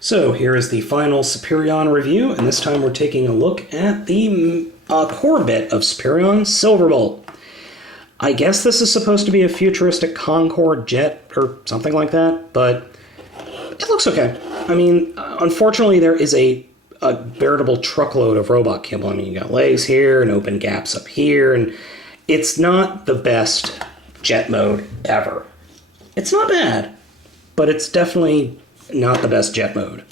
So here is the final Superion review, and this time we're taking a look at the core bit of Superion, Silverbolt. I guess this is supposed to be a futuristic Concorde jet or something like that, but it looks okay. I mean, unfortunately there is a veritable truckload of robot kibble. I mean, you got legs here and open gaps up here, and it's not the best jet mode ever. It's not bad, but it's definitely not the best jet mode.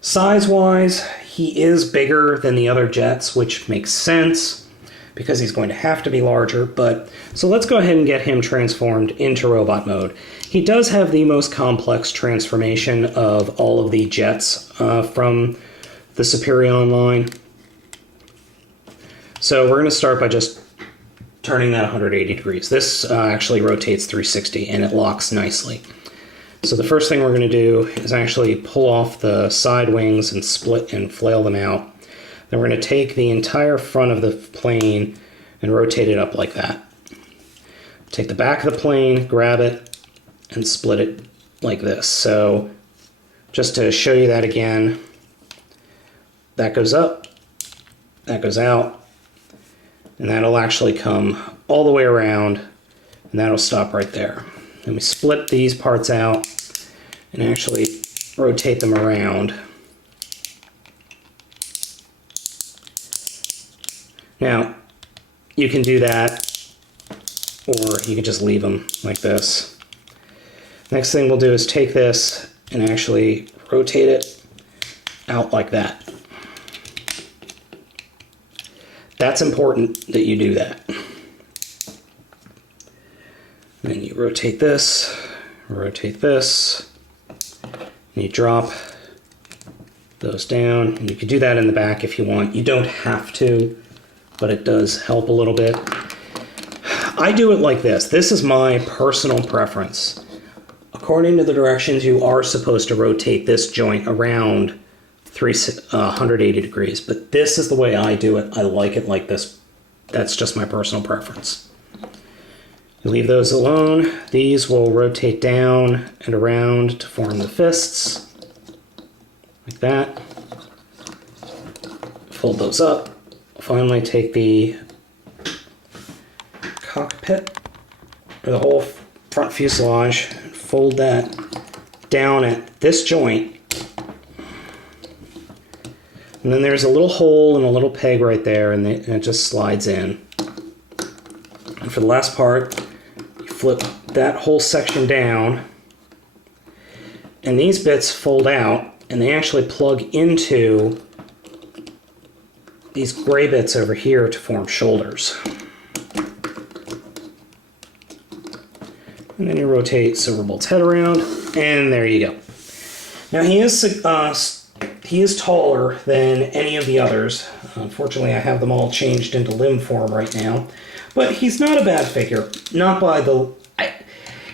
Size-wise, he is bigger than the other jets, which makes sense because he's going to have to be larger. But so let's go ahead and get him transformed into robot mode. He does have the most complex transformation of all of the jets from the Superion line. So we're going to start by just turning that 180 degrees. This actually rotates 360 and it locks nicely. So the first thing we're going to do is actually pull off the side wings and split and flail them out. Then we're going to take the entire front of the plane and rotate it up like that. Take the back of the plane, grab it, and split it like this. So just to show you that again, that goes up, that goes out, and that'll actually come all the way around, and that'll stop right there. Then we split these parts out and actually rotate them around. Now, you can do that, or you can just leave them like this. Next thing we'll do is take this and actually rotate it out like that. That's important that you do that. Then you rotate this, and you drop those down. And you can do that in the back if you want. You don't have to, but it does help a little bit. I do it like this. This is my personal preference. According to the directions, you are supposed to rotate this joint around 180 degrees, but this is the way I do it. I like it like this. That's just my personal preference. You leave those alone. These will rotate down and around to form the fists, like that. Fold those up. Finally take the cockpit, or the whole front fuselage, and fold that down at this joint. And then there's a little hole and a little peg right there, and it just slides in. And for the last part, you flip that whole section down, and these bits fold out, and they actually plug into these gray bits over here to form shoulders. And then you rotate Silverbolt's head around, and there you go. Now he is taller than any of the others. Unfortunately, I have them all changed into limb form right now. But he's not a bad figure. Not by the...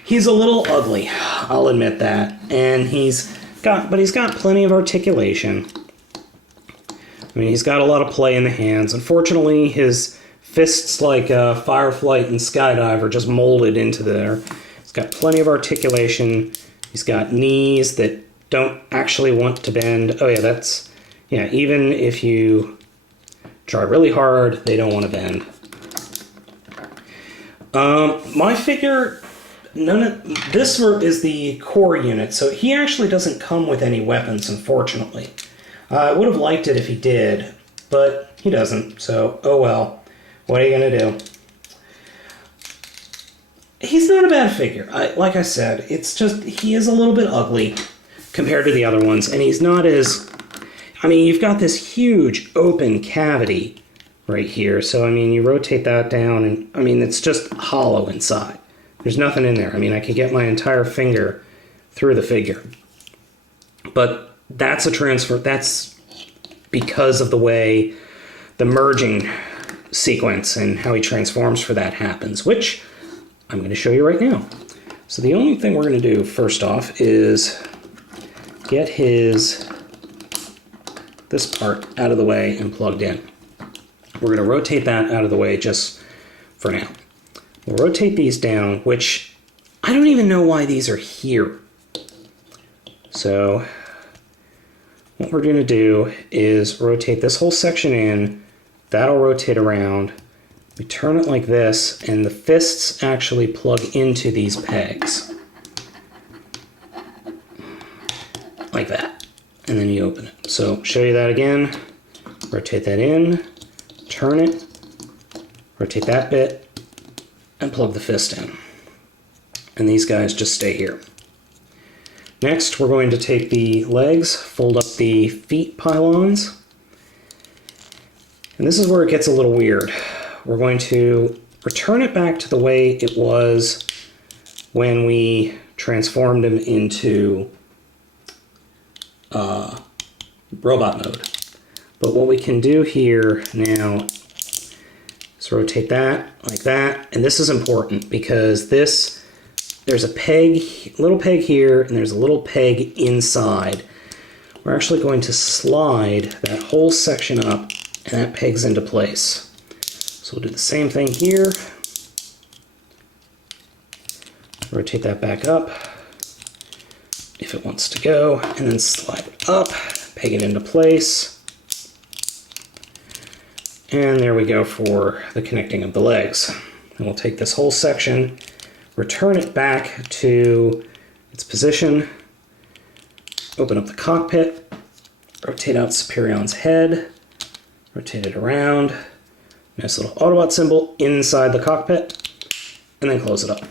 he's a little ugly, I'll admit that. And he's got plenty of articulation. I mean, he's got a lot of play in the hands. Unfortunately, his fists, like Fireflight and Skydive, are just molded into there. He's got plenty of articulation. He's got knees that don't actually want to bend. Oh yeah, even if you try really hard, they don't want to bend. My figure, this is the core unit, so he actually doesn't come with any weapons, unfortunately. I would have liked it if he did, but he doesn't, so oh well. What are you gonna do? He's not a bad figure. Like I said, it's just, he is a little bit ugly compared to the other ones, and he's not as... I mean, you've got this huge open cavity right here, so I mean, you rotate that down, and I mean, it's just hollow inside. There's nothing in there. I mean, I could get my entire finger through the figure. But that's a transfer, that's because of the way the merging sequence and how he transforms for that happens, which I'm going to show you right now. So the only thing we're going to do first off is get this part out of the way and plugged in. We're going to rotate that out of the way just for now. We'll rotate these down, which I don't even know why these are here. So what we're going to do is rotate this whole section in. That'll rotate around. We turn it like this, and the fists actually plug into these pegs. Like that. And then you open it. So show you that again. Rotate that in, turn it, rotate that bit, and plug the fist in. And these guys just stay here. Next, we're going to take the legs, fold up the feet pylons. And this is where it gets a little weird. We're going to return it back to the way it was when we transformed him into robot mode. But what we can do here now is rotate that like that. And this is important because there's a peg, little peg here, and there's a little peg inside. We're actually going to slide that whole section up, and that pegs into place. So we'll do the same thing here. Rotate that back up if it wants to go, and then slide it up, peg it into place. And there we go for the connecting of the legs. And we'll take this whole section, return it back to its position, open up the cockpit, rotate out Superion's head, rotate it around, nice little Autobot symbol inside the cockpit, and then close it up.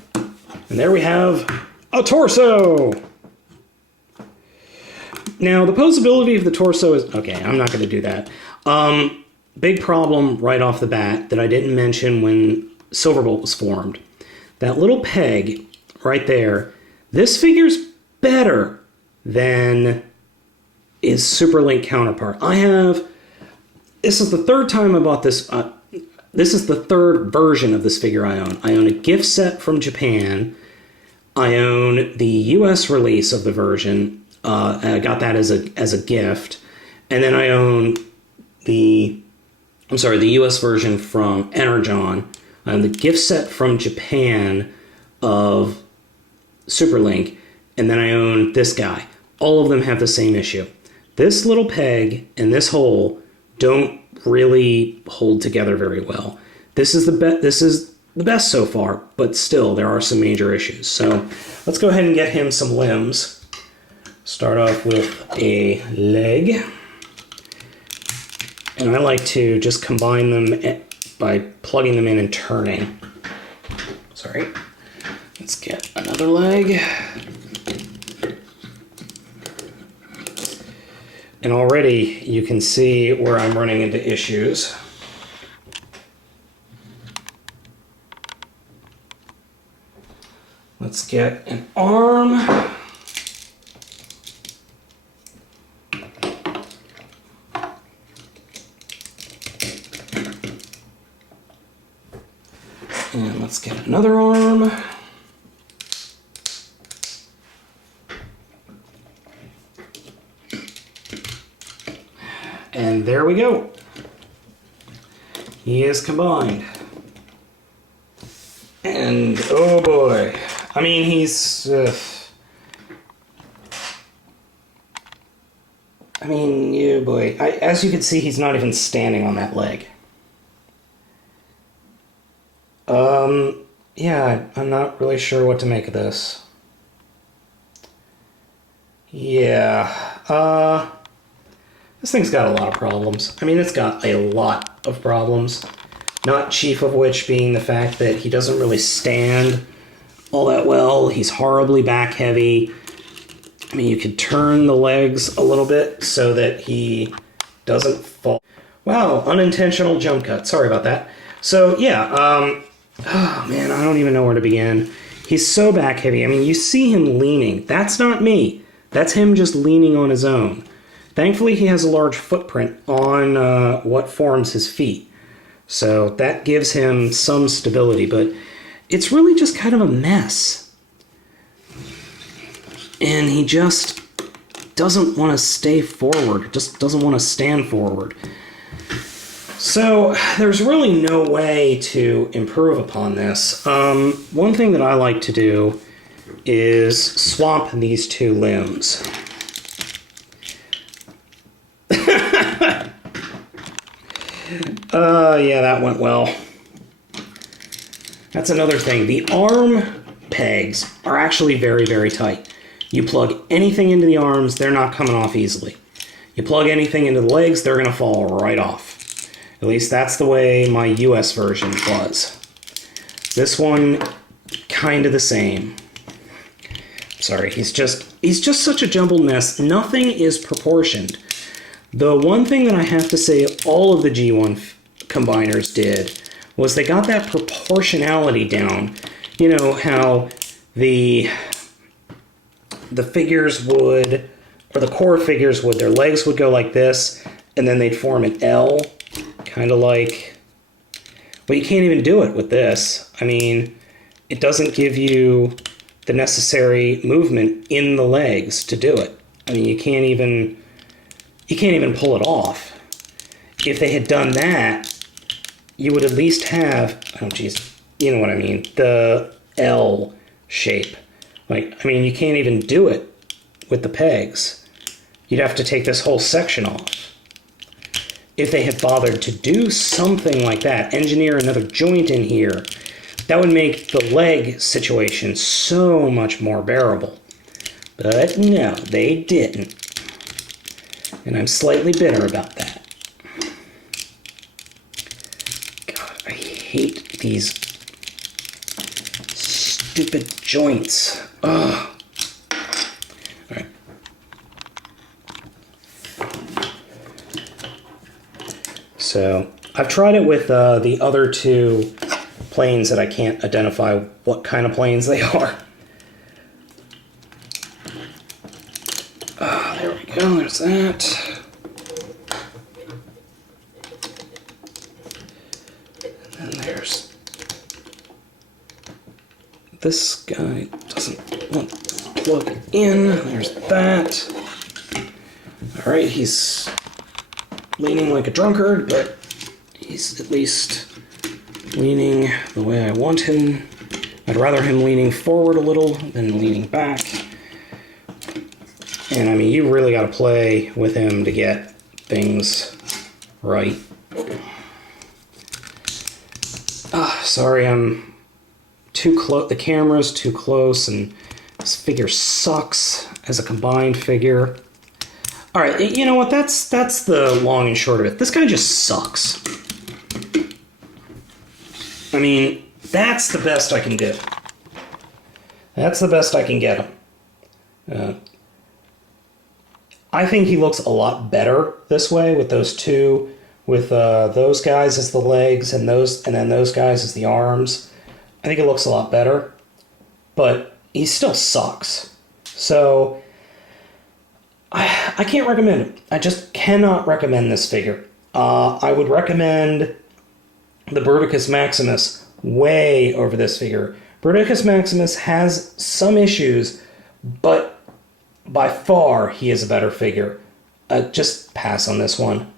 And there we have a torso! Now, the posability of the torso is... Okay, I'm not going to do that. Big problem right off the bat that I didn't mention when Silverbolt was formed. That little peg right there, this figure's better than his Superlink counterpart. This is the third time I bought this. This is the third version of this figure I own. I own a gift set from Japan. I own the US release of the version. I got that as a gift. And then I own the US version from Energon. I own the gift set from Japan of Superlink. And then I own this guy. All of them have the same issue. This little peg and this hole don't really hold together very well. This is the best so far, but still there are some major issues. So let's go ahead and get him some limbs. Start off with a leg. And I like to just combine them by plugging them in and turning. Sorry. Let's get another leg. And already you can see where I'm running into issues. Let's get an arm. And let's get another arm. And there we go. He is combined. And oh boy. I mean, he's... I mean, yeah, boy. As you can see, he's not even standing on that leg. Yeah, I'm not really sure what to make of this. Yeah, this thing's got a lot of problems. I mean, it's got a lot of problems. Not chief of which being the fact that he doesn't really stand all that well. He's horribly back heavy. I mean, you could turn the legs a little bit so that he doesn't fall. Wow, unintentional jump cut. Sorry about that. So, yeah, oh man, I don't even know where to begin. He's so back heavy. I mean, you see him leaning. That's not me. That's him just leaning on his own. Thankfully, he has a large footprint on what forms his feet. So that gives him some stability, but it's really just kind of a mess. And he just doesn't want to stay forward, just doesn't want to stand forward. So there's really no way to improve upon this. One thing that I like to do is swap these two limbs. yeah, that went well. That's another thing. The arm pegs are actually very, very tight. You plug anything into the arms, they're not coming off easily. You plug anything into the legs, they're going to fall right off. At least that's the way my US version was. This one, kind of the same. Sorry, he's just such a jumbled mess. Nothing is proportioned. The one thing that I have to say all of the G1 combiners did was they got that proportionality down. You know how the figures would, or the core figures would, their legs would go like this, and then they'd form an L, kind of like, well, you can't even do it with this. I mean, it doesn't give you the necessary movement in the legs to do it. I mean, you can't even pull it off. If they had done that, you would at least have, oh geez, you know what I mean, the L shape. Like, I mean, you can't even do it with the pegs. You'd have to take this whole section off. If they had bothered to do something like that, engineer another joint in here, that would make the leg situation so much more bearable. But no, they didn't. And I'm slightly bitter about that. God, I hate these stupid joints. Ugh. All right. So I've tried it with the other two planes that I can't identify what kind of planes they are. There we go, there's that. And then there's this guy doesn't want to plug in. There's that. All right, he's leaning like a drunkard, but he's at least leaning the way I want him. I'd rather him leaning forward a little than leaning back. And I mean, you really got to play with him to get things right. Sorry, I'm too close. The camera's too close, and this figure sucks as a combined figure. All right, you know what? That's the long and short of it. This guy just sucks. I mean, that's the best I can do. That's the best I can get him. I think he looks a lot better this way with those two, with those guys as the legs and then those guys as the arms. I think it looks a lot better, but he still sucks. So I can't recommend it. I just cannot recommend this figure. I would recommend the Bruticus Maximus way over this figure. Bruticus Maximus has some issues, but by far he is a better figure. Just pass on this one.